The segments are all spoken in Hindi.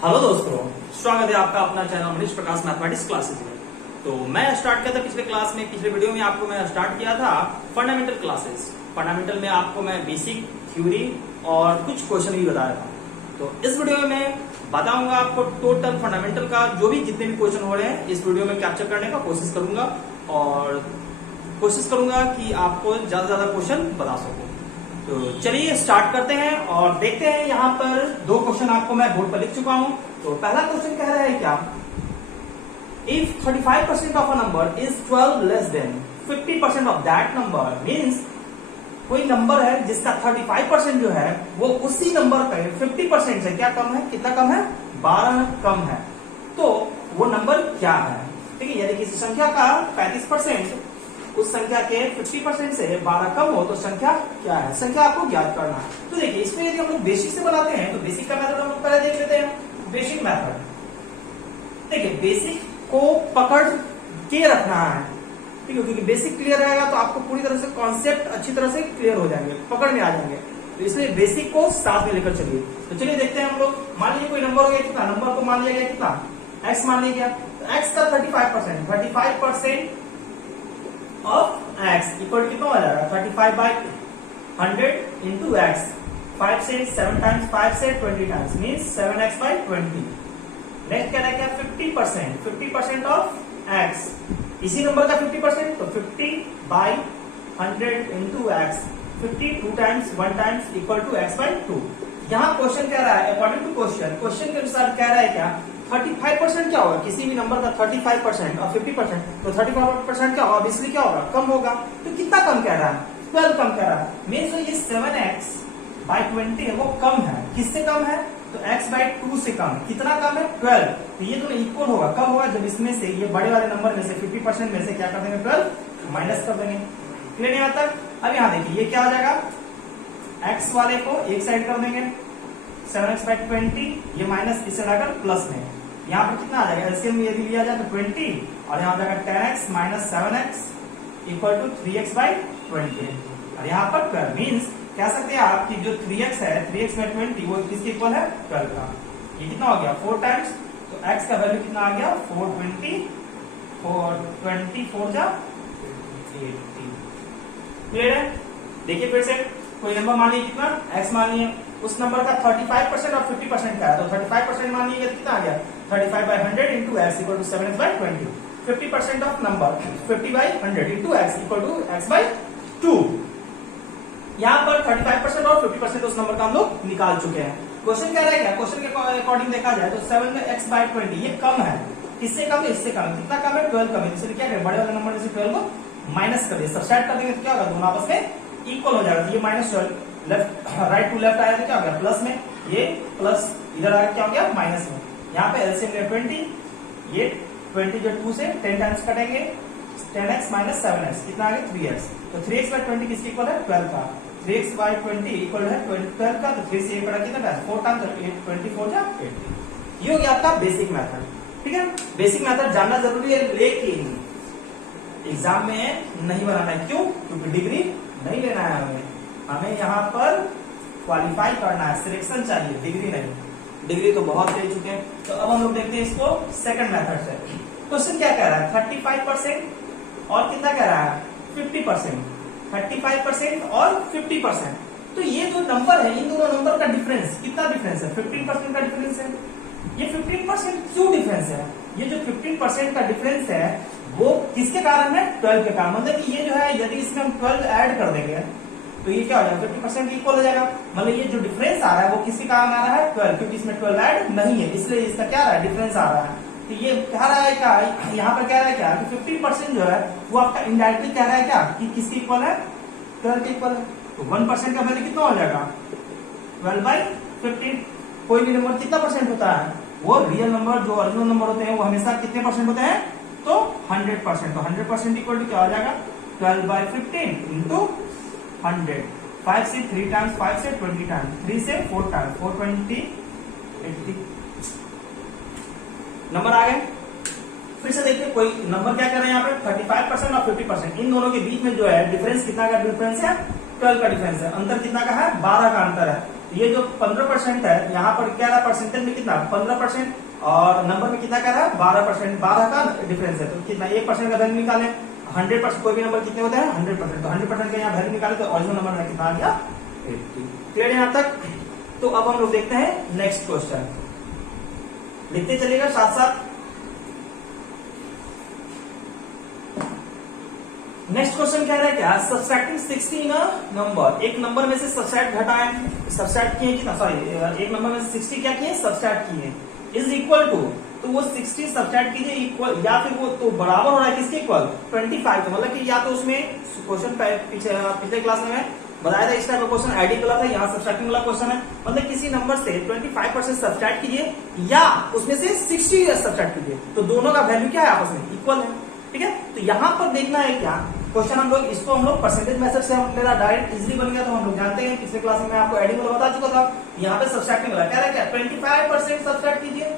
हेलो दोस्तों, स्वागत है आपका अपना चैनल मनीष प्रकाश मैथमेटिक्स क्लासेस में। तो मैं स्टार्ट किया था पिछले वीडियो में आपको मैं स्टार्ट किया था फंडामेंटल क्लासेस। फंडामेंटल में आपको मैं बेसिक थ्योरी और कुछ क्वेश्चन भी बताया था। तो इस वीडियो में मैं बताऊंगा आपको टोटल फंडामेंटल का जो भी जितने भी क्वेश्चन हो रहे हैं इस वीडियो में कैप्चर करने का कोशिश करूंगा और कोशिश करूंगा कि आपको ज्यादा से ज्यादा क्वेश्चन बता सकूं। तो चलिए स्टार्ट करते हैं और देखते हैं। यहाँ पर दो क्वेश्चन आपको मैं बोर्ड पर लिख चुका हूं। तो पहला क्वेश्चन कह रहा है क्या, if 35% of a number is 12 less than 50% of that number, means कोई नंबर है जिसका 35% जो है वो उसी नंबर का 50% से क्या कम है, कितना कम है, 12 कम है। तो वो नंबर क्या है? ठीक है, यदि किसी संख्या का 35% उस संख्या के 50% से 12 कम हो तो संख्या क्या है? संख्या आपको ज्ञात करना है। तो देखिए, इसमें यदि हम लोग बेसिक से बनाते हैं तो बेसिक का मेथड हम लोग पहले देख लेते हैं। बेसिक मेथड, देखिए बेसिक को पकड़ के रखना है, ठीक है, क्योंकि बेसिक क्लियर रहेगा तो आपको पूरी तरह से कॉन्सेप्ट अच्छी तरह से क्लियर हो जाएंगे, पकड़ में आ जाएंगे। तो इसलिए बेसिक को साथ में लेकर चलिए। तो चलिए देखते हैं हम लोग। मान लीजिए कोई नंबर हो गया, कितना नंबर को मान लिया गया, कितना एक्स मान लिया गया। तो एक्स का 35% ऑफ एक्स इक्वल कितना हो जाएगा, 35/100 इंटू एक्स। 5 से 7 टाइम्स, 5 से 20 टाइम्स मीन्स 7x/20। नेक्स्ट क्या रहेगा, 50% ऑफ एक्स, इसी नंबर का 50%, तो 50/100 into x. 50 2 times 1 times equal to x/2। यहाँ क्वेश्चन कह रहा है, अकॉर्डिंग टू क्वेश्चन के अनुसार कह रहा है क्या, 35% क्या होगा, किसी भी नंबर का 35% और 50%, तो 35% क्या होगा, ऑब्वियसली क्या होगा, कम होगा। तो कितना कम कह रहा है, 12 कम कह रहा है। मीन्स ये 7x/20 है वो कम है। किससे कम है, तो x/2 से कम। कितना कम है, 12। तो ये दोनों इक्वल होगा, कब होगा, जब इसमें से ये बड़े वाले नंबर में से 50% में से क्या कर देंगे, 12 माइनस कर देंगे। क्लियर यहाँ तक? अब यहाँ देखिए ये क्या हो जाएगा, x वाले को एक साइड कर देंगे, 7x/20, ये माइनस इससे जाकर प्लस में। यहाँ पर कितना आ जाएगा, एलसीएम में यदि लिया जाए तो 20, और यहाँ जाएगा 10x minus 7x equal to 3x/20, और यहाँ पर 12। मीन्स कह सकते हैं आप कि जो 3x है, 3x/20 वो किसके इक्वल है, 12 का। ये कितना हो गया, 4 टाइम्स। तो x का वैल्यू कितना आ गया, 420, 420 जा 80। क्लियर है? देखिए फिर से, कोई नंबर मान लीजिए कितना, x मान लीजिए, उस नंबर का 35% और 50% का है, तो 35% मान लीजिए कितना आ गया, 35/100 into x equal to 7x/20। 50% of number 50/100 into x equal to x/2। यहाँ पर 35% और 50% उस नंबर का हम लोग निकाल चुके हैं। क्वेश्चन क्या रहेगा, क्वेश्चन के अकॉर्डिंग देखा जाए तो 7x/20 ये कम है। किससे कम है, इससे कम। कितना कम है, 12 कम है। इसलिए क्या करें, बड़े वाले नंबर में से 12 को माइनस कर दिए, सब्सट्रैक्ट कर देंगे तो क्या होगा, दोनों आपस में इक्वल हो जाएगा। तो ये -12 लेफ्ट राइट टू लेफ्ट आया तो क्या हो गया, प्लस में, ये प्लस इधर आया क्या हो गया, माइनस में। यहाँ पे एलसीएम ले 20, ये 20 जो 2 से 10 टाइम्स कटेंगे, 10x माइनस 7x कितना आ गया, 3x। तो 3x/20 किसके इक्वल है, 12 का। 3x/20 इक्वल है 12 का, तो 3 से 1 कटा कितना है, 4 टाइम्स, 24 जा 80। ये हो गया आपका बेसिक मेथड। ठीक है, बेसिक मेथड जानना जरूरी है, लेकिन एग्जाम में नहीं बनाना है। क्यों? क्योंकि डिग्री नहीं लेना है हमें यहाँ पर क्वालिफाई करना है, सिलेक्शन चाहिए, डिग्री नहीं। डिग्री तो बहुत ले चुके हैं। तो अब हम लोग देखते हैं इसको सेकंड मेथड से। क्वेश्चन क्या कह रहा है, 35% और कितना कह रहा है, 50%। 35% और 50%। तो ये जो नंबर है, इन दोनों नंबर का डिफरेंस कितना डिफरेंस है, 15% का डिफरेंस है। ये 15% क्यों डिफरेंस है, ये जो 15% का डिफरेंस है वो किसके कारण है, 12 के कारण। मतलब कि ये जो है, यदि इसमें हम 12 ऐड कर देंगे तो ये क्या हो जाएगा, 50% इक्वल हो जाएगा। मतलब ये जो डिफरेंस आ रहा है वो किसके कारण आ रहा है, 12, क्योंकि इसमें 12 ऐड नहीं है, इसलिए इसका क्या रहा है, डिफरेंस आ रहा है। तो ये कह रहा है क्या, यहाँ पर कह रहा है क्या कि 50% जो है वो आपका इनडायरेक्टली कह रहा है क्या, कि किसके इक्वल है, 12 के इक्वल है। तो 1% का वैल्यू कितना हो जाएगा, 12/15। कोई भी नंबर कितना परसेंट होता है, वो रियल नंबर जो ओरिजिनल नंबर होते हैं वो हमेशा कितने परसेंट होते हैं, तो 100%। तो 100% इक्वल टू क्या हो जाएगा, 12/15 इंटू 100। 5 से 3 टाइम्स, 5 से 20 टाइम्स, 3 से 4 टाइम्स, 420 80 नंबर आ गए। फिर से देखिए, कोई नंबर क्या कर रहे हैं यहाँ पे, 35% और 50%, इन दोनों के बीच में जो है डिफरेंस कितना का डिफरेंस है, 12 का डिफरेंस है। अंतर कितना का है, 12 का अंतर है। ये जो 15% है यहाँ पर क्या रहा, परसेंटेज में कितना 15% और नंबर में कितना कह रहा है 12%, 12 का डिफरेंस है तो कितना 1% का वैल्यू निकाले। 100% कोई भी नंबर कितने होते हैं 100%, तो 100% का यहाँ वैल्यू निकाले तो ओरिजिनल नंबर में कितना आ गया 80। क्लियर यहाँ तक। तो अब हम लोग देखते हैं नेक्स्ट क्वेश्चन, लिखते चलिएगा साथ साथ। नेक्स्ट क्वेश्चन कह रहा है क्या, सब्सट्रैक्टिंग 60 इन अ नंबर, एक नंबर में से सब्सट्रैक्ट घटाएं, सब्सट्रैक्ट किए कितना, सॉरी एक नंबर में से 60 क्या किए सब्सट्रैक्ट किए, इज इक्वल टू, तो वो 60 सब्सट्रैक्ट कीजिए इक्वल, या फिर वो तो बराबर हो रहा है किसके इक्वल 25, तो मतलब कि या तो उसमें क्वेश्चन पिछले क्लास में बताया था इस टाइप का क्वेश्चन एडिंग वाला था, यहाँ सब्सट्रैक्टिंग वाला क्वेश्चन है, मतलब किसी नंबर से 25% सब्सट्रैक्ट कीजिए या उसमें से 60 सब्सट्रैक्ट कीजिए, तो दोनों का वैल्यू क्या है आपस में इक्वल है। ठीक है, तो यहाँ पर देखना है क्या क्वेश्चन, हम लोग इसको हम लोग परसेंटेज मेथड से मेरा डायरेक्ट इजीली बन गया, तो हम लोग जानते हैं पिछले क्लास में मैं आपको एडिंग वाला बता चुका था, यहाँ पे सब्सट्रैक्टिंग वाला कह रहा है क्या 25% सब्सट्रैक्ट कीजिए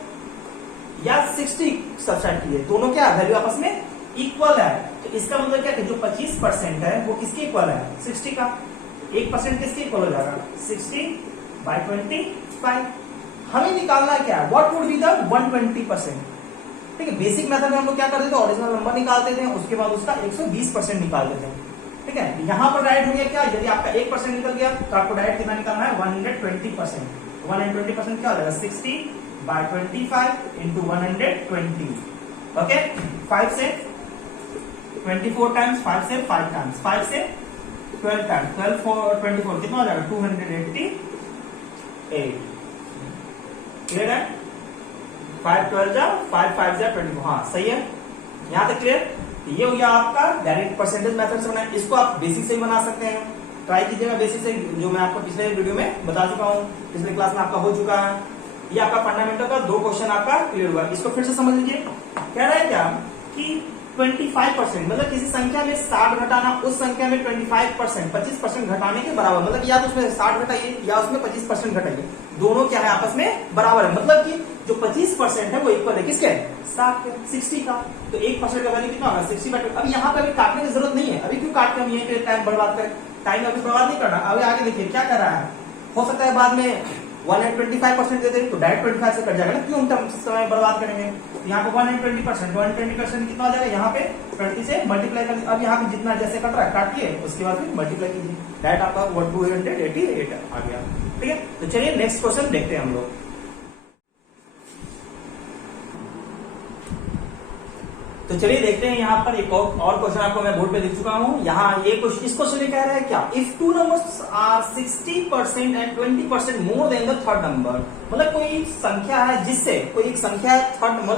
या 60 सब्सट्रैक्ट कीजिए, दोनों क्या वैल्यू आपस में इक्वल है, तो इसका मतलब क्या कि जो 25% है वो किसके इक्वल है 60 का, 1% किसके इक्वल हो जाएगा 60/25। हमें निकालना है क्या, व्हाट वुड बी द 120%। ठीक है, बेसिक मेथड में हम लोग क्या करते थे, ओरिजिनल नंबर निकालते थे, उसके बाद उसका 120% निकालते थे। ठीक है, यहाँ पर डायरेक्ट हो गया क्या, यदि आपका 1% निकल गया तो आपको डायरेक्ट कितना निकालना है 120%। 120% क्या हो जाएगा 60/25 इंटू 120। ओके, 5 से 24 टाइम्स, 5 से 5 टाइम्स, 5 से 12 टाइम्स, 12 4 24 कितना हो जाएगा 288। क्लियर है, 5 12 जा 5 5 जा 24, हाँ सही है, यहाँ तक क्लियर। ये हो गया आपका डायरेक्ट परसेंटेज मेथड से बनाए, इसको आप बेसिक से ही बना सकते हैं, ट्राई कीजिएगा बेसिक से, जो मैं आपको पिछले वीडियो में बता चुका हूँ, पिछले क्लास में आपका हो चुका है। ये आपका फंडामेंटल का 2 क्वेश्चन आपका क्लियर हुआ, इसको फिर से समझ लीजिए। कह रहा है क्या कि 25% मतलब किसी संख्या में 60 घटाना, उस संख्या में 25% 25% घटाने के बराबर, मतलब या तो उसमें 60 घटाइए या उसमें 25% घटाइए, दोनों क्या है आपस में बराबर है, मतलब कि जो 25% है वो इक्वल है किसके 60 का, तो 1% का वैल्यू कितना होगा 60/20। अब यहाँ पे अभी काटने की जरूरत नहीं है, अभी क्यों काट के हम यहीं पे टाइम बर्बाद करें, टाइम अभी बर्बाद नहीं करना। अभी आगे देखिए क्या कर रहा है, हो सकता है बाद में 125% दे दे तो डायरेक्ट 25 से कट जाएगा ना, क्यों हम समय बर्बाद करेंगे। यहाँ पे 120% कितना हो जाएगा, यहाँ पे 20 से मल्टीप्लाई कर, अब यहाँ पे जितना जैसे कट रहा है काटिए, उसके बाद फिर मल्टीप्लाई कीजिए, डायरेक्ट आपका 288 आ गया। ठीक है, तो चलिए नेक्स्ट क्वेश्चन देखते हैं हम लोग। तो चलिए देखते हैं यहाँ पर एक और क्वेश्चन आपको मैं बोर्ड पे लिख चुका हूँ। यहाँ ये इस क्वेश्चन में कह रहा है क्या, if 2 numbers are 60% and 20% more than the third number, मतलब कोई संख्या है जिससे कोई एक संख्या है थर्ड नंबर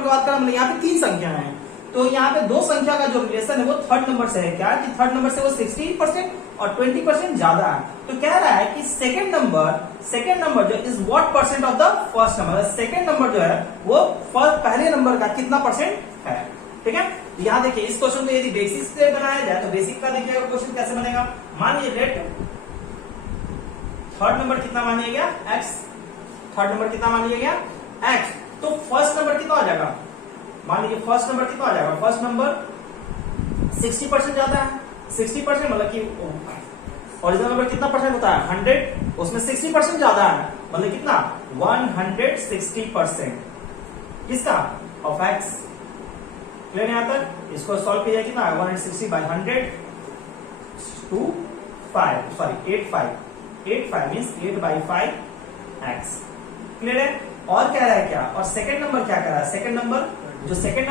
की बात करें, मतलब यहाँ पे 3 संख्या है, तो यहाँ पे 2 संख्या का जो रिलेशन है वो थर्ड नंबर से है, क्या कि थर्ड नंबर से वो 60% और 20% ज्यादा है। तो कह रहा है कि सेकंड नंबर जो is what percent of the first number, second number जो है वो पहले नंबर का कितना परसेंट है। ठीक है, तो यहाँ देखिए इस क्वेश्चन को यदि बेसिक से बनाया जाए तो बेसिक का देखिएगा क्वेश्चन कैसे बनेगा। मान लीजिए लेट थर्ड नंबर कितना मान लिया गया x, थर्ड नंबर कितना मान लिया गया x, तो फर्स्ट नंबर कितना हो जाएगा, मान लीजिए फर्स्ट नंबर कितना हो जाएगा, फर्स्ट नंबर 60% ज्यादा है, 60% मतलब कि ओरिजिनल नंबर कितना परसेंट होता है 100, उसमें 60% ज्यादा है, मतलब कितना 160% किसका ऑफ x। क्लियर यहाँ तक, इसको सॉल्व किया कितना 160/100 to 5 sorry 85 means 8/5x। Clear है, और कह रहा है क्या, और सेकंड नंबर क्या कर रहा है, सेकंड नंबर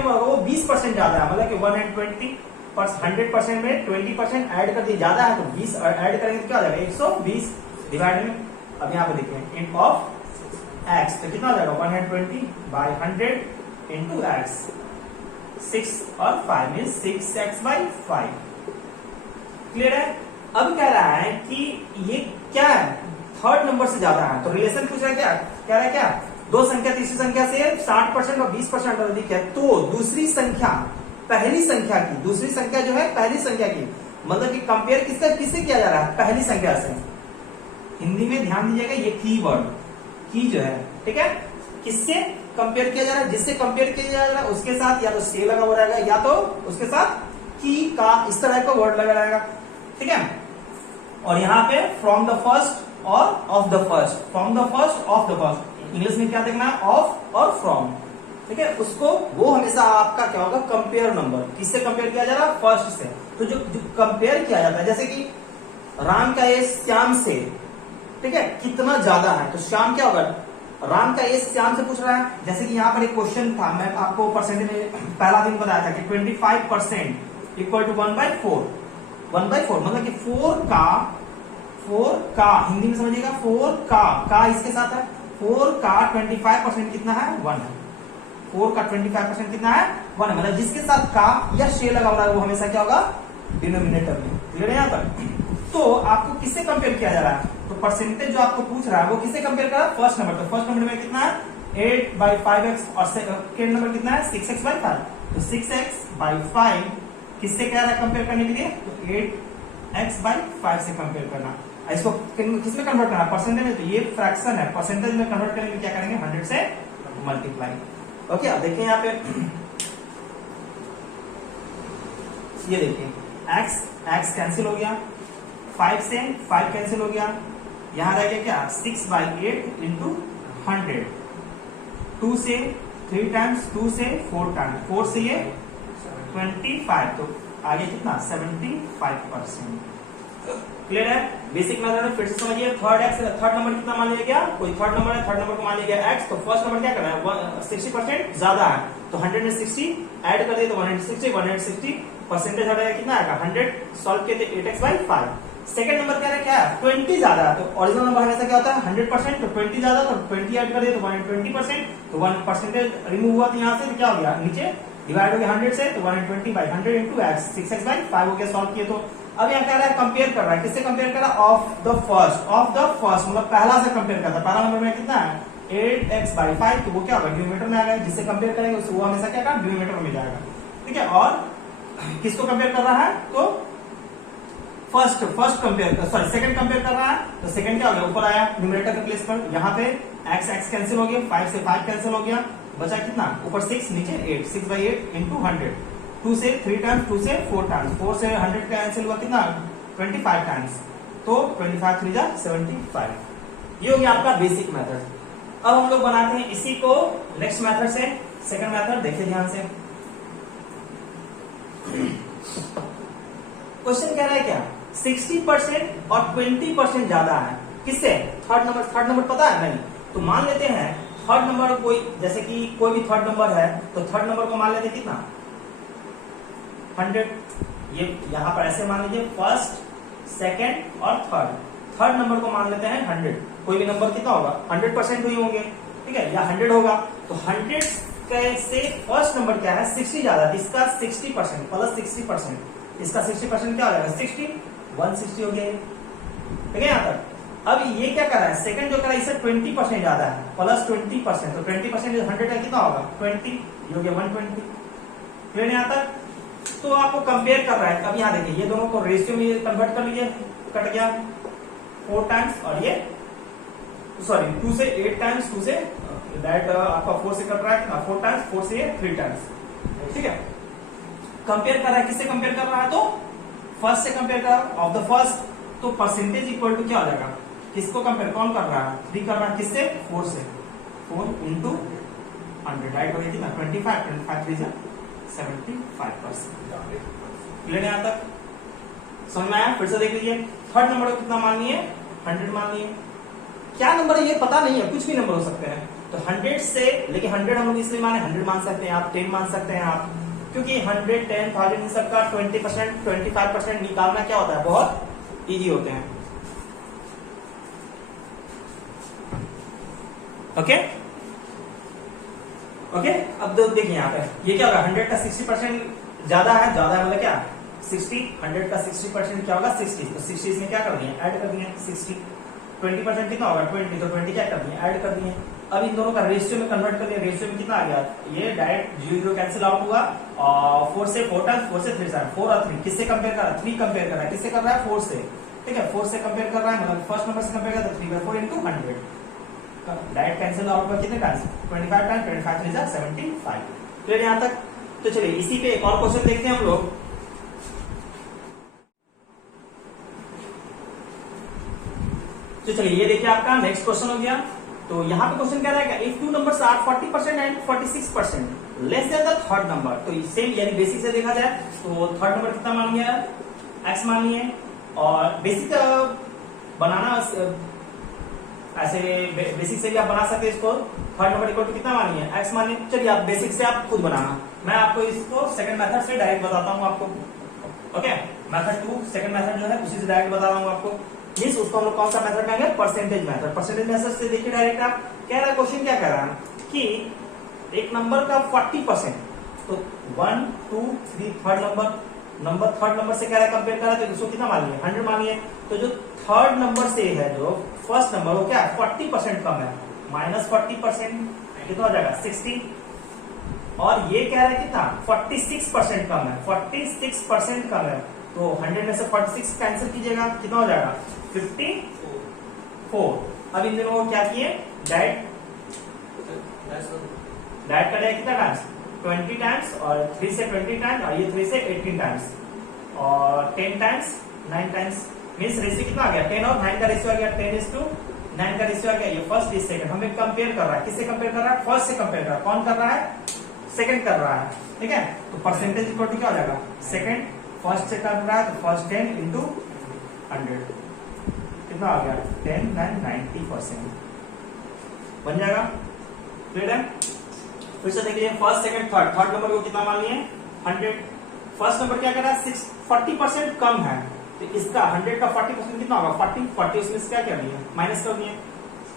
होगा वो 20% ज्यादा है, मतलब कि 100% में 20% ऐड कर दिए, ज्यादा है तो 20 ऐड करेंगे तो क्या हो जाएगा 120 डिवाइड में। अब यहाँ पे देखिए इन ऑफ x, तो कितना हो जाएगा 120/100 इंटू x, 6 और 5 मीन 6x/5। क्लियर है, अब कह रहा है कि ये क्या है थर्ड नंबर से ज्यादा है, तो रिलेशन पूछ रहा है क्या, कह रहा है क्या 2 संख्या तीसरी संख्या से 60% और 20% अधिक है, तो दूसरी संख्या पहली संख्या की, दूसरी संख्या जो है पहली संख्या की, मतलब कि कंपेयर किससे किया जा रहा है पहली संख्या से। हिंदी में ध्यान दीजिएगा ये कीवर्ड की जो है, ठीक है, किससे कंपेयर किया जा रहा है, जिससे कंपेयर किया जा रहा है उसके साथ या तो से लगा हुआ रहेगा या तो उसके साथ की का इस तरह का वर्ड लगा रहेगा। ठीक है, और यहाँ पे फ्रॉम द फर्स्ट और of the first, from the first of the first. English में क्या देखना है, ऑफ और फ्रॉम, ठीक है। उसको वो हमेशा आपका क्या होगा, कंपेयर नंबर। किससे कंपेयर किया जा रहा है, फर्स्ट से। तो जो कंपेयर किया जाता है, जैसे कि राम का एज श्याम से, ठीक है, कितना ज्यादा है, तो श्याम क्या होगा, राम का एज श्याम से पूछ रहा है। जैसे कि यहाँ पर एक क्वेश्चन था, मैं आपको परसेंटेज में पहला दिन बताया था कि 25% इक्वल टू 1/4। 1/4 मतलब कि 4 का हिंदी में समझिएगा, 4 का इसके साथ है, 4 का 25% कितना है, 1 है। 4 का 25% कितना है, 1 है। मतलब जिसके साथ का या शे लगा हुआ है वो हमेशा क्या होगा, डिनोमिनेटर में। क्लियर है यहाँ तक। तो आपको किससे कंपेयर किया जा रहा है, तो परसेंटेज जो आपको पूछ रहा है वो किससे कंपेयर कर रहा है, फर्स्ट नंबर। तो फर्स्ट नंबर में कितना है, 8/5x, और सेकंड नंबर कितना है, 6x/5। तो 6x/5 किससे कह रहा है कंपेयर करने के लिए, तो 8x/5 से कंपेयर करना। इसको किसमें कन्वर्ट करना, परसेंटेज में। तो ये फ्रैक्शन है, परसेंटेज में कन्वर्ट करने में क्या करेंगे, 100 से मल्टीप्लाई। ओके, अब देखिए यहाँ पे ये देखिए, x कैंसिल हो गया, 5 से 5 कैंसिल हो गया, यहां रह गया क्या, 6/8 इंटू 100। 2 से 3 टाइम्स, 2 से 4 टाइम्स, 4 से ये 25, तो आगे कितना, 75%। क्लियर है। बेसिक मेथड में फिर से समझिए। थर्ड नंबर कितना मान लिया गया, कोई थर्ड नंबर है, थर्ड नंबर को मान लिया गया x, तो फर्स्ट नंबर क्या कर रहा है, 60% ज्यादा है, तो 100 में 60 ऐड कर दिए तो 160 परसेंटेज हो जाएगा, कितना आएगा, 100 सॉल्व किए थे 8x/5। सेकंड नंबर क्या है, क्या है, 20 ज्यादा है, तो ओरिजिनल नंबर हमेशा क्या होता है 100%, तो 20 ज्यादा, तो 20 ऐड कर दिए तो 120%, तो 1% रिमूव हुआ, तो यहाँ से तो क्या हो गया, नीचे डिवाइड हो गया 100 से, तो 120/100 इंटू x, 6x/5 हो गया, सॉल्व किए। तो अब यहाँ कह रहा है कंपेयर कर रहा है, किससे कंपेयर कर रहा है, ऑफ द फर्स्ट मतलब पहला से कंपेयर करता है। पहला नंबर में कितना है, 8x/5, तो वो क्या होगा, डिनोमिनेटर में आ गया, जिससे कंपेयर करेंगे उससे वो हमेशा क्या होगा, डिनोमिनेटर में जाएगा, ठीक है। और किसको कंपेयर कर रहा है, तो फर्स्ट कंपेयर कर, सॉरी सेकंड कंपेयर कर रहा है, तो सेकंड क्या हो गया, ऊपर आया न्यूमरेटर के प्लेस पर, यहाँ पे x कैंसिल हो गया, 5 से 5 कैंसिल हो गया, बचा कितना, ऊपर 6 नीचे 8, 6/8 इंटू 100। 2 से 3 टाइम्स, 2 से 4 टाइम्स, 4 से 100 कैंसिल हुआ, कितना 25 टाइम्स, तो 25 3 जा 75। ये हो गया आपका बेसिक मेथड। अब हम लोग बनाते हैं इसी को नेक्स्ट मेथड से, सेकंड मेथड देखिए ध्यान से। क्वेश्चन कह रहा है क्या, 60% और 20% ज्यादा है, किससे, थर्ड नंबर पता है नहीं, तो मान लेते हैं थर्ड नंबर, कोई जैसे कि कोई भी थर्ड नंबर है, तो थर्ड नंबर को मान लेते हैं कितना, 100। ये यहां पर ऐसे मान लीजिए, फर्स्ट, सेकंड और थर्ड नंबर को मान लेते हैं 100। कोई भी नंबर कितना होगा, 100% ही होंगे, ठीक है, या 100 होगा, तो 100 से फर्स्ट नंबर क्या है, 60 ज्यादा, इसका 60% प्लस 60%, इसका 60% क्या हो जाएगा, 60, 160 हो गया, ठीक है यहाँ तक। अब ये क्या कर रहा है, सेकंड जो कर रहा है, इससे 20% ज्यादा है, प्लस 20%, तो 20% 100 है, कितना होगा, 20, ये हो गया 120। क्लियर यहाँ तक। तो आपको कंपेयर कर रहा है। अब यहाँ देखिए, ये दोनों को रेशियो में कन्वर्ट कर लीजिए, कट गया 4 टाइम्स, और ये सॉरी 2 से 8 टाइम्स, 2 से डायरेक्ट आपका 4 से कट रहा है, 4 टाइम्स, 4 से 3 टाइम्स, ठीक है। कंपेयर कर रहा है, किससे कंपेयर कर रहा है, तो फर्स्ट से कंपेयर कर रहा है, ऑफ द फर्स्ट, तो परसेंटेज इक्वल टू क्या हो जाएगा, किसको कंपेयर, कौन कर रहा है, 3 कर रहा है, किससे, 4 से, 4 इंटू 100 राइट हो गया कितना, 25 3 जा 75%। क्लियर यहाँ तक, समझ में आया। फिर से देख लीजिए, थर्ड नंबर को कितना मान लिए, 100 मान लिए, क्या नंबर है ये पता नहीं है, कुछ भी नंबर हो सकते हैं, तो 100 से, लेकिन 100 हम लोग इसलिए माने, 100 मान सकते हैं आप, 10 मान सकते हैं आप, क्योंकि 100, 10, 1000 इन सबका 20%, 25% निकालना क्या होता है, बहुत इजी होते हैं। ओके, अब देखिए यहाँ पे ये क्या होगा, 100 का 60% ज्यादा है, मतलब क्या 60, 100 का 60% क्या होगा, 60, तो 60 इसमें क्या कर दिए, ऐड कर दिए 60। 20% कितना होगा, 20, तो 20 क्या कर दिए, ऐड कर दिए। अब इन दोनों का रेशियो में कन्वर्ट कर लिया, रेशियो में कितना आ गया, ये डायरेक्ट 0 कैंसिल आउट हुआ, और 4 से 4 टाइम्स, 4 से 3 टाइम्स, 4 और 3 किससे कंपेयर कर रहा है, 3 कंपेयर कर रहा है, किससे कर रहा है, 4 से, ठीक है, 4 से कंपेयर कर रहा है, मतलब फर्स्ट नंबर से कंपेयर कर, तो 3/4 इंटू 100, डायरेक्ट कैंसिल आउट पर कितने टाइम्स, 25 टाइम्स, 25 3 जा 75। क्लियर यहाँ तक। तो चलिए इसी पे एक और क्वेश्चन देखते हैं हम लोग। तो चलिए ये देखिए आपका नेक्स्ट क्वेश्चन हो गया। तो यहाँ पे क्वेश्चन क्या रहेगा, if two numbers are 40% and 46% less than the third number. तो सेम यानी बेसिक से देखा जाए तो थर्ड नंबर कितना मान लिया, एक्स मान लिए, और बेसिक बनाना ऐसे बेसिक से भी आप बना सकते हैं इसको। थर्ड नंबर इक्वल टू कितना मानिए, एक्स मानिए। चलिए आप बेसिक से आप खुद बनाना, मैं आपको इसको सेकंड मेथड से डायरेक्ट बताता हूँ आपको। ओके, मेथड 2 सेकंड मेथड जो है उसी से डायरेक्ट बता रहा हूँ आपको। मींस उसको हम लोग कौन सा मेथड कहेंगे, परसेंटेज मेथड। परसेंटेज मेथड से देखिए डायरेक्ट आप कह रहा है, क्वेश्चन क्या कह रहा है कि एक नंबर का 40%, तो 1 2 3 थर्ड नंबर थर्ड नंबर से कह रहा है कंपेयर कर रहा है, तो इसको कितना मानिए 100 मानिए। तो जो थर्ड नंबर से है, जो फर्स्ट नंबर वो क्या 40% कम है, माइनस 40% कितना हो जाएगा 60। और ये कह रहा है कितना 46% कम है, 46% कम है। तो 100 में से 46 कैंसिल कीजिएगा, कितना हो जाएगा 54। अब इन दोनों को क्या किए, डाइट का जाए कितना टाइम्स 20 टाइम्स, और 3 से 20 टाइम्स, और ये 3 से 18 टाइम्स, और 10 टाइम्स 9 टाइम्स। मीन्स रेशियो कितना आ गया 10 और 9 का रेशियो आ गया 10:9 का रेशियो आ गया। ये फर्स्ट इज सेकंड, हमें कंपेयर कर रहा है, किससे कंपेयर कर रहा है, फर्स्ट से कंपेयर कर रहा है। कौन कर रहा है, सेकंड कर रहा है, ठीक है। तो परसेंटेज इक्वल टू क्या हो जाएगा, सेकंड फर्स्ट से कर रहा है तो फर्स्ट 10 इंटू 100 कितना आ गया 10 9 90% बन जाएगा। क्लियर है। फिर से देखिए फर्स्ट सेकंड थर्ड नंबर को कितना मान लिए 100। फर्स्ट नंबर क्या कर रहा है 40% कम है, तो इसका 100 का 40% कितना होगा 40 उसमें से क्या कर दिया माइनस कर दिए।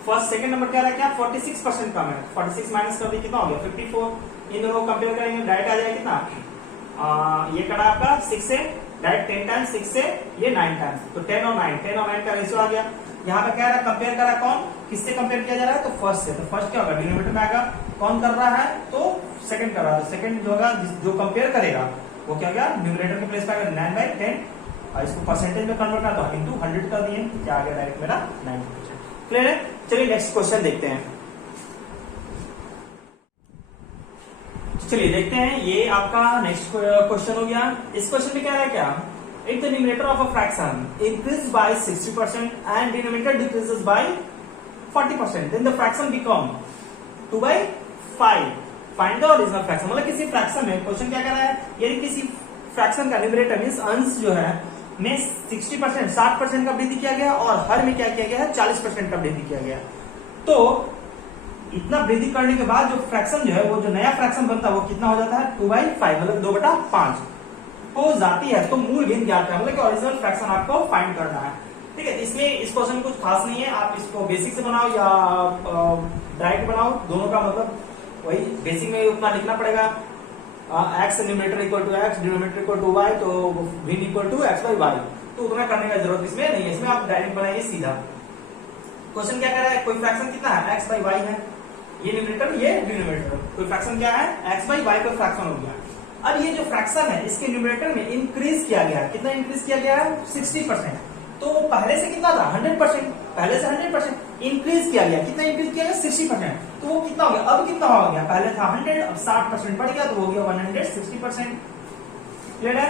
फर्स्ट सेकंड नंबर क्या रहा है, क्या 46% कम है, 46 माइनस कर दिया कितना हो गया 54। इन दोनों को कंपेयर करेंगे, डायरेक्ट आ जाएगा कितना, ये कड़ा आपका 6 से डायरेक्ट 10 टाइम्स, 6 से ये 9 टाइम्स, तो 10 और 9 का रेशियो आ गया। यहाँ पे क्या रहा कंपेयर कर रहा है, कौन किससे कंपेयर किया जा रहा है, तो फर्स्ट से। तो फर्स्ट क्या होगा डिनोमिनेटर में आएगा, कौन कर रहा है तो सेकंड कर रहा है, तो सेकंड जो होगा जो कंपेयर करेगा वो क्या होगा न्यूमरेटर के प्लेस पे आएगा 9/10, और इसको परसेंटेज में कन्वर्ट करना तो इंटू 100 कर दिए, क्या आ गया डायरेक्ट मेरा 90%। क्लियर है। चलिए नेक्स्ट क्वेश्चन देखते हैं। चलिए देखते हैं, ये आपका नेक्स्ट क्वेश्चन हो गया। इस क्वेश्चन में क्या है, क्या if the numerator of a fraction increases by 60% and denominator decreases by 40%, then the fraction become 2/5. Find the original fraction। मतलब किसी फ्रैक्शन में क्वेश्चन क्या कर रहा है, यदि किसी फ्रैक्शन का न्यूमरेटर मींस अंश जो है में 60% 60% का वृद्धि किया गया, और हर में क्या किया गया है 40% का वृद्धि किया गया, तो इतना वृद्धि करने के बाद जो फ्रैक्शन जो है वो जो नया फ्रैक्शन बनता है वो कितना हो जाता है 2/5, मतलब 2/5 हो जाती है। तो मूल भिन्न ज्ञात है, मतलब कि ओरिजिनल फ्रैक्शन आपको फाइंड करना है, ठीक है। इसमें इस क्वेश्चन में कुछ खास नहीं है, आप इसको बेसिक से बनाओ या डायरेक्ट बनाओ, दोनों का मतलब वही। बेसिक में उतना लिखना पड़ेगा, x numerator equal to x, denominator equal to y, तो भिन्न इक्वल टू x/y, तो उतना करने का जरूरत इसमें नहीं है। इसमें आप डायरेक्ट बनाइए सीधा। क्वेश्चन क्या कर रहा है, कोई फ्रैक्शन कितना है x/y है, ये न्यूमरेटर ये डिनोमिनेटर, कोई फ्रैक्शन क्या है x/y कोई फ्रैक्शन हो गया। अब ये जो फ्रैक्शन है इसके न्यूमरेटर में इंक्रीज किया गया, कितना इंक्रीज किया गया है 60%, तो पहले से कितना था 100%, पहले से 100% इंक्रीज किया गया, कितना इंक्रीज किया गया 60%, तो वो कितना हो गया, अब कितना हो गया, पहले था 100 अब 60% बढ़ गया, तो हो गया 160%। क्लियर है।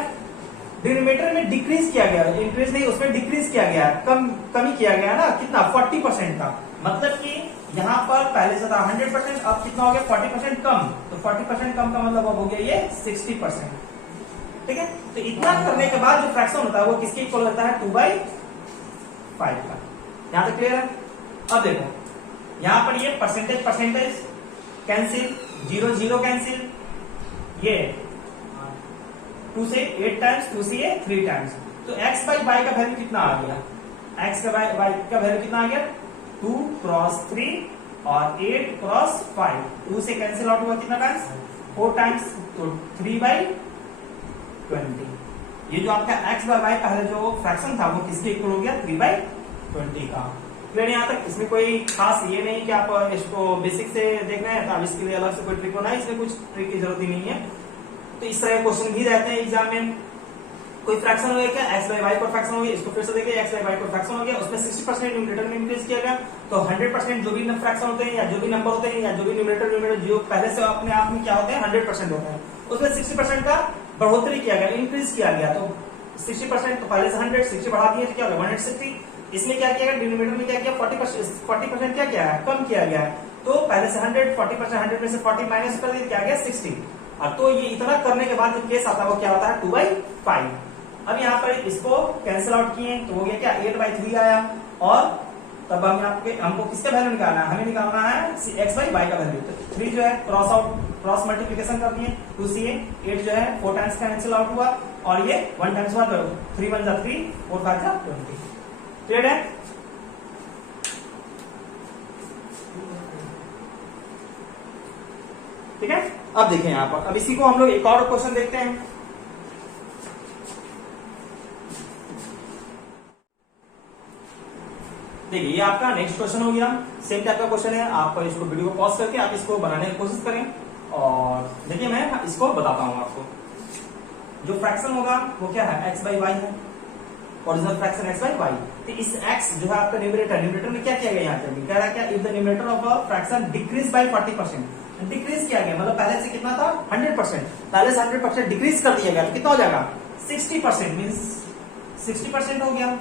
डिनोमिनेटर में डिक्रीज किया गया, इंक्रीज नहीं उसमें डिक्रीज किया गया, कमी किया गया ना, कितना 40% का, मतलब कि यहाँ पर पहले से था 100%, अब कितना हो गया 40% कम, तो 40% कम का मतलब अब हो गया ये 60%, ठीक है। तो इतना करने के बाद जो फ्रैक्शन होता है वो किसके इक्वल होता है 2/5 का। यहाँ तक क्लियर है। अब देखो यहाँ पर ये परसेंटेज कैंसिल, 0 0 कैंसिल, ये 2 से 8 टाइम्स, 2 से 3 टाइम्स, तो x/y का वैल्यू कितना आ गया, x का y का वैल्यू कितना आ गया 2 क्रॉस 3 और 8 क्रॉस 5, 2 से कैंसिल आउट हुआ कितना टाइम्स 4 टाइम्स, तो 3/20। ये जो आपका x/y पहले जो फ्रैक्शन था वो किसके इक्वल हो गया 3/20 का। क्लियर यहाँ तक। इसमें कोई खास ये नहीं कि आप इसको बेसिक से देखना है, तो अब इसके लिए अलग से कोई ट्रिक होना है, इसमें कुछ ट्रिक की जरूरत ही नहीं है। तो इस तरह के क्वेश्चन भी रहते हैं एग्जाम में। कोई फ्रैक्शन हो गया क्या x/y को फ्रैक्शन हो गया, इसको फिर से देखिए x/y को फ्रैक्शन हो गया, उसमें 60% न्यूमरेटर में इंक्रीज किया गया, तो 100% जो भी फ्रैक्शन होते हैं या जो भी नंबर होते हैं या जो भी न्यूमरेटर जो पहले से अपने आप में क्या होते हैं 100% होते हैं, उसमें 60% का बढ़ोतरी किया गया, इंक्रीज किया गया, तो 60% तो पहले से 100 60 बढ़ा दिए तो क्या हो गया 160। इसमें क्या किया गया, डिनोमिनेटर में क्या किया, 40% क्या किया है, कम किया गया है। तो पहले से 100, 40%, 100 में से 40 माइनस कर दिया, क्या गया 60। और तो ये इतना करने के बाद जो केस आता है वो क्या होता है 2/5। अब यहाँ पर इसको कैंसिल आउट किए तो हो गया क्या 8/3 आया। और तब हमको किसका वैल्यू निकालना है, हमें निकालना है x/y का वैल्यू। तो 3 जो है क्रॉस मल्टीप्लीकेशन कर दिए 2 से 8 जो है 4 टाइम्स कैंसिल आउट हुआ और ये 1 टाइम्स हुआ तो 3 1 जा 3 4 5 जा 20। क्लियर है? ठीक है। अब देखें यहाँ पर, अब इसी को हम लोग एक और क्वेश्चन देखते हैं। देखिए ये आपका नेक्स्ट क्वेश्चन हो गया, सेम टाइप का क्वेश्चन है। आप इसको वीडियो को पॉज करके आप इसको बनाने की कोशिश करें और देखिए मैं इसको बताता हूं आपको। जो फ्रैक्शन होगा वो क्या है x/y है, ओरिजिनल फ्रैक्शन x/y। तो इस x जो है आपका न्यूमरेटर में क्या किया गया, यहाँ पे कह रहा है क्या, if the numerator of a fraction decrease by 40%, decrease किया गया मतलब पहले से कितना था 100%, पहले से 100% डिक्रीज कर दिया गया तो कितना हो जाएगा 60%, मींस 60% हो गया।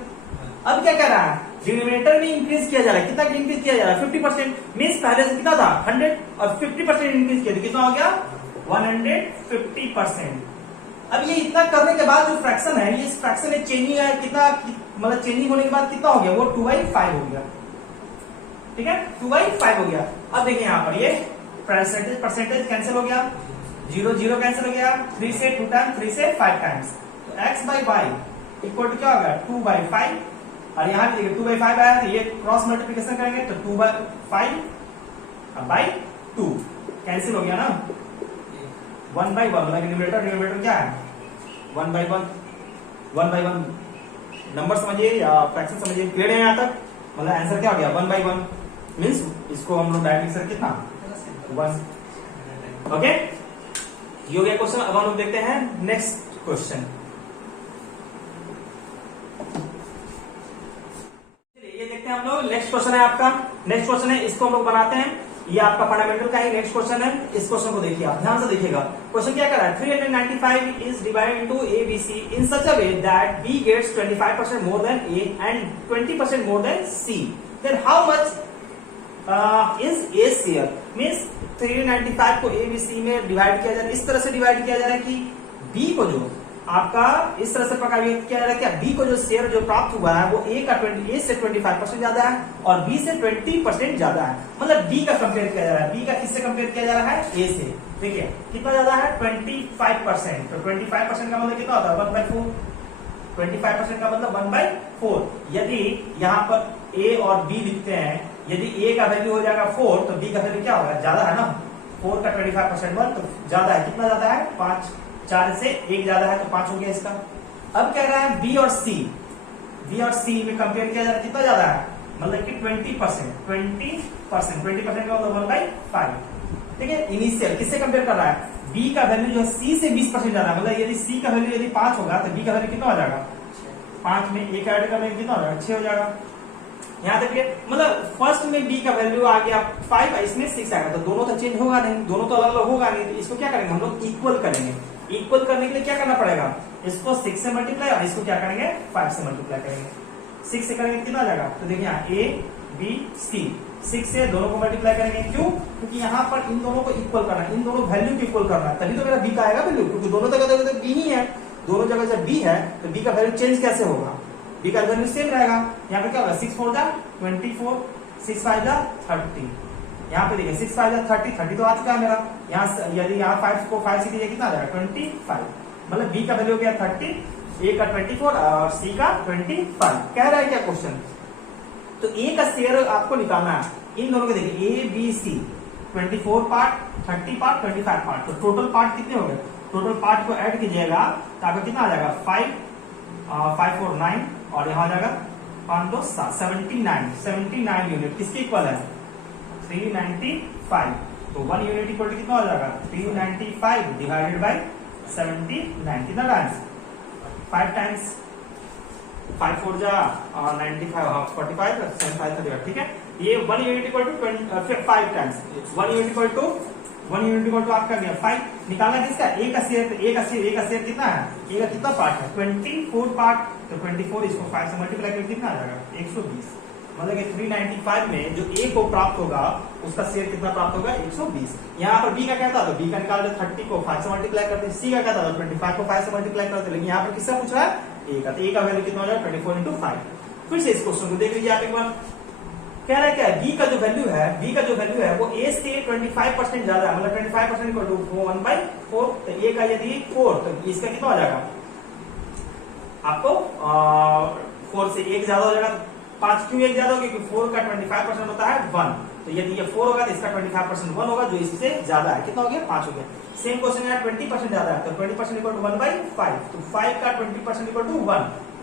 अब क्या कह रहा है, डिनोमिनेटर में इंक्रीज किया जा रहा है, कितना इंक्रीज किया जा रहा है 50%, मींस पहले से कितना था 100 और 50% इंक्रीज किया तो कितना हो गया 150%। अब ये इतना करने के बाद जो फ्रैक्शन है, ये इस फ्रैक्शन में चेंजिंग है कितना, मतलब चेंजिंग होने के बाद कितना हो गया, वो 2/5 हो गया। ठीक है, 2/5 हो गया। अब देखिए यहाँ पर ये परसेंटेज कैंसिल हो गया, 0 0 कैंसिल हो गया, 3 से 2 टाइम्स, 3 से 5 टाइम्स, तो x/y इक्वल टू क्या होगा 2/5। और यहाँ भी देखिए 2/5 आया तो ये क्रॉस मल्टीप्लिकेशन करेंगे तो 2/5/2 कैंसिल हो गया ना, 1/1 मतलब न्यूमरेटर क्या है 1/1 नंबर समझिए या फ्रैक्शन समझिए। क्लियर है यहाँ तक, मतलब आंसर क्या हो गया 1/1 मीन्स इसको हम लोग डायरेक्ट लिख सकते कितना 1। ओके, ये हो गया क्वेश्चन। अब हम लोग देखते हैं नेक्स्ट क्वेश्चन। ये देखते हैं हम लोग, नेक्स्ट क्वेश्चन है आपका, नेक्स्ट क्वेश्चन है, इसको हम लोग बनाते हैं। ये आपका फंडामेंटल का ही नेक्स्ट क्वेश्चन है। इस क्वेश्चन को देखिए आप ध्यान से देखिएगा। क्वेश्चन क्या कर रहा है, 395 is divided into A B C in such a way that B gets 25% more than A and 20% more than C, then how much is A share. Means 395 को ए बी सी में डिवाइड किया जा रहा है, इस तरह से डिवाइड किया जा रहा है कि बी को जो आपका इस तरह से प्रकार किया जा रहा है कि बी को जो शेयर जो प्राप्त हुआ है वो ए से 25% ज्यादा है और बी से 20% ज्यादा है। मतलब बी का कंपेयर किया जा रहा है, बी का किससे कंपेयर किया जा रहा है ए से। देखिए कितना ज्यादा है 25%, तो 25% का मतलब कितना होता है 1/4, 25% का मतलब 1/4। यदि यहाँ पर ए और बी लिखते हैं, यदि ए का वैल्यू हो जाएगा 4 तो बी का वैल्यू क्या होगा ज्यादा है ना, 4 का 25% 1 तो ज्यादा है, कितना ज्यादा है 5, 4 से 1 ज्यादा है तो 5 हो गया इसका। अब कह रहा है बी और सी में कंपेयर किया जा रहा है कितना ज्यादा है, मतलब कि 20% का मतलब 1/5। ठीक है, इनिशियल किससे कंपेयर कर रहा है, बी का वैल्यू जो है सी से 20% ज्यादा है, मतलब यदि सी का वैल्यू यदि 5 होगा तो बी का वैल्यू कितना हो जाएगा 5 में 1 ऐड करने में कितना हो जाएगा 6 हो जाएगा। यहाँ देखिए मतलब फर्स्ट में बी का वैल्यू आ गया 5, इसमें 6 आएगा, तो दोनों तो चेंज होगा नहीं, दोनों तो अलग अलग होगा नहीं, तो इसको क्या करेंगे हम लोग इक्वल करेंगे। इक्वल करने के लिए क्या करना पड़ेगा, इसको 6 से मल्टीप्लाई और इसको क्या करेंगे 5 से मल्टीप्लाई करेंगे। 6 से करेंगे कितना आ जाएगा, तो देखिए यहाँ ए बी सी, 6 से दोनों को मल्टीप्लाई करेंगे, क्यों, क्योंकि यहाँ पर इन दोनों को इक्वल करना है, इन दोनों वैल्यू को इक्वल करना है, तभी तो मेरा बी का आएगा वैल्यू, क्योंकि दोनों जगह तो बी ही है, दोनों जगह जब बी है तो बी का वैल्यू चेंज कैसे होगा, बी का वैल्यू सेम रहेगा। यहाँ पे क्या होगा 6 4 जा 24, 6 5 जा 30, यहाँ पे देखिए 6 5 जा 30 तो आ चुका है मेरा। यहाँ यदि यहाँ 5 को 5 से कीजिए कितना आ जाएगा 25, मतलब बी का वैल्यू हो गया 30, ए का 24 और सी का 25। कह रहा है क्या क्वेश्चन, तो ए का शेयर आपको निकालना है, इन दोनों के देखिए A B C 24 part 30 part 25 part, तो टोटल पार्ट कितने हो गए, टोटल पार्ट को ऐड कीजिएगा तो आपका कितना आ जाएगा 5 4 9 और यहाँ आ जाएगा 5 2 7 79 यूनिट किसके इक्वल है 395, तो 1 यूनिट इक्वल टू कितना हो जाएगा 395 डिवाइडेड बाय 79, कितना टाइम्स 5 टाइम्स 5 4 जा 95 45 7 5 ठीक है। ये 1 unit equal to 5 times 1 unit equal to 1 unit equal to आपका गया 5। निकालना किसका, ए का शेयर। तो ए का शेयर कितना है, ए का कितना पार्ट है, 24 पार्ट। तो 24 इसको 5 से मल्टीप्लाई करके कितना आ जाएगा, 120। मतलब कि 395 में जो ए को प्राप्त होगा उसका शेयर कितना प्राप्त होगा, 120। यहाँ पर बी का क्या था, तो बी का निकाल 30 को 5 से मल्टीप्लाई करते। सी का क्या था, 25 को 5 से मल्टीप्लाई करते। लेकिन यहाँ पर किससे पूछ रहा है, ए का। तो ए का वैल्यू कितना हो जाएगा, 24 into 5। फिर से इस क्वेश्चन को देख लीजिए आप एक बार। कह रहा है क्या, बी का जो वैल्यू है, बी का जो वैल्यू है वो ए से 25% ज्यादा है। मतलब 25% इक्वल टू 1/4। तो ए का यदि 4, तो इसका कितना हो जाएगा आपको 4 से 1 ज्यादा हो जाएगा। 5 क्यों 1 ज्यादा होगा, क्योंकि 4 का 25% होता है 1। तो यदि ये 4 होगा तो इसका 25% 1 होगा, जो इससे ज्यादा है। कितना हो गया, 5 हो गया। सेम क्वेश्चन है, 20% ज्यादा है, तो 20% इक्वल टू 1/5। तो 5 का 20% इक्वल टू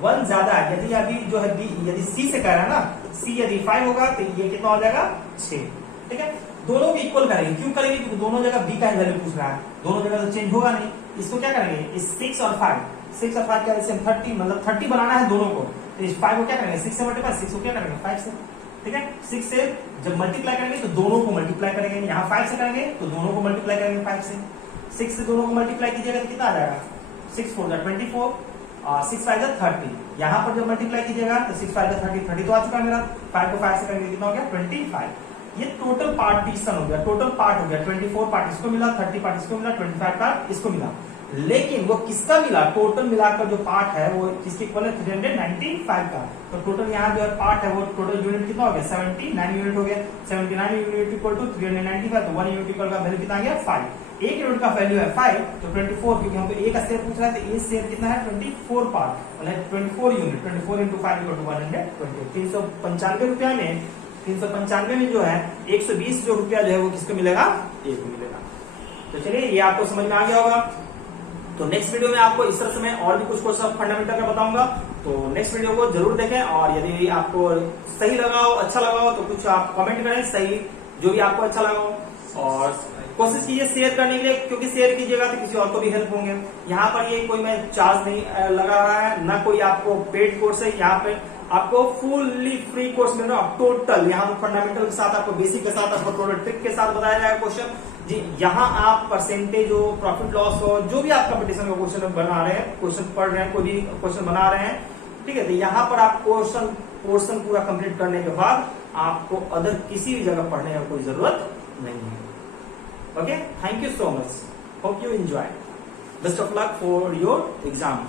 1 ज्यादा है। यदि अभी जो है बी, यदि सी से कह रहा है ना, सी यदि 5 होगा तो ये कितना हो जाएगा, 6। ठीक है, दोनों को इक्वल करेंगे। क्यों करेंगे, क्योंकि दोनों जगह बी का वैल्यू पूछ रहा है, दोनों जगह तो चेंज होगा नहीं। इसको क्या करेंगे, इस 6 और 5, 6 और 5 क्या 30, मतलब 30 बनाना है दोनों को। तो इस 5 को क्या करेंगे, 6 से मल्टीप्लाई, 6 को क्या करेंगे 5 से। ठीक है, 6 से जब मल्टीप्लाई करेंगे तो दोनों को मल्टीप्लाई करेंगे। यहाँ 5 से करेंगे तो दोनों को मल्टीप्लाई करेंगे 5 से। 6 से दोनों को मल्टीप्लाई कीजिएगा तो कितना आ जाएगा, 6 4 24, 6 5 30। यहाँ पर जब मल्टीप्लाई कीजिएगा तो 6 5 30 तो आ चुका है मेरा। 5 को 5 से करेंगे कितना हो गया, 25। ये टोटल पार्टीशन हो गया, टोटल पार्ट हो गया। 24 पार्ट इसको मिला, 30 पार्ट इसको मिला, 25 पार्ट इसको मिला। लेकिन वो किसका मिला, टोटल मिलाकर जो पार्ट है वो किसके इक्वल है, 395 का। तो टोटल यहाँ जो है पार्ट है वो टोटल यूनिट कितना हो गया, 79 यूनिट हो गया। 79 यूनिट इक्वल टू 395। तो 1 यूनिट इक्वल का वैल्यू कितना आ गया, 5। एक यूनिट का वैल्यू है 5, तो 24, क्योंकि हमको ए का शेयर पूछ रहा है तो ए शेयर कितना है, 24 पार्ट, मतलब 24 यूनिट। 24 into 5 equal to 120। 395 रुपया में, 395 में जो है 120 जो रुपया जो है वो किसको मिलेगा, ए को मिलेगा। तो चलिए ये आपको समझ में आ गया होगा। तो नेक्स्ट वीडियो में आपको इस तरह से मैं और भी कुछ क्वेश्चन फंडामेंटल का बताऊंगा। तो नेक्स्ट वीडियो को जरूर देखें, और यदि आपको सही लगा हो, अच्छा लगा हो, तो कुछ आप कमेंट करें, सही जो भी आपको अच्छा लगा हो। और कोशिश कीजिए शेयर करने के लिए, क्योंकि शेयर कीजिएगा तो किसी और को भी हेल्प होंगे। यहाँ पर ये कोई मैं चार्ज नहीं लगा रहा है, ना कोई आपको पेड कोर्स है। यहाँ पे आपको फुल्ली फ्री कोर्स मिल रहा है टोटल। यहाँ पर फंडामेंटल के साथ, आपको बेसिक के साथ, आपको टोटल ट्रिक के साथ बताया जाएगा क्वेश्चन जी। यहाँ आप परसेंटेज हो, प्रॉफिट लॉस हो, जो भी आप कंपटीशन का क्वेश्चन बना रहे हैं, क्वेश्चन पढ़ रहे हैं, कोई भी क्वेश्चन बना रहे हैं, ठीक है। तो यहाँ पर आप पोर्शन पूरा कंप्लीट करने के बाद आपको अदर किसी भी जगह पढ़ने का कोई जरूरत नहीं है। Okay, thank you so much. Hope you enjoy. Best of luck for your exam.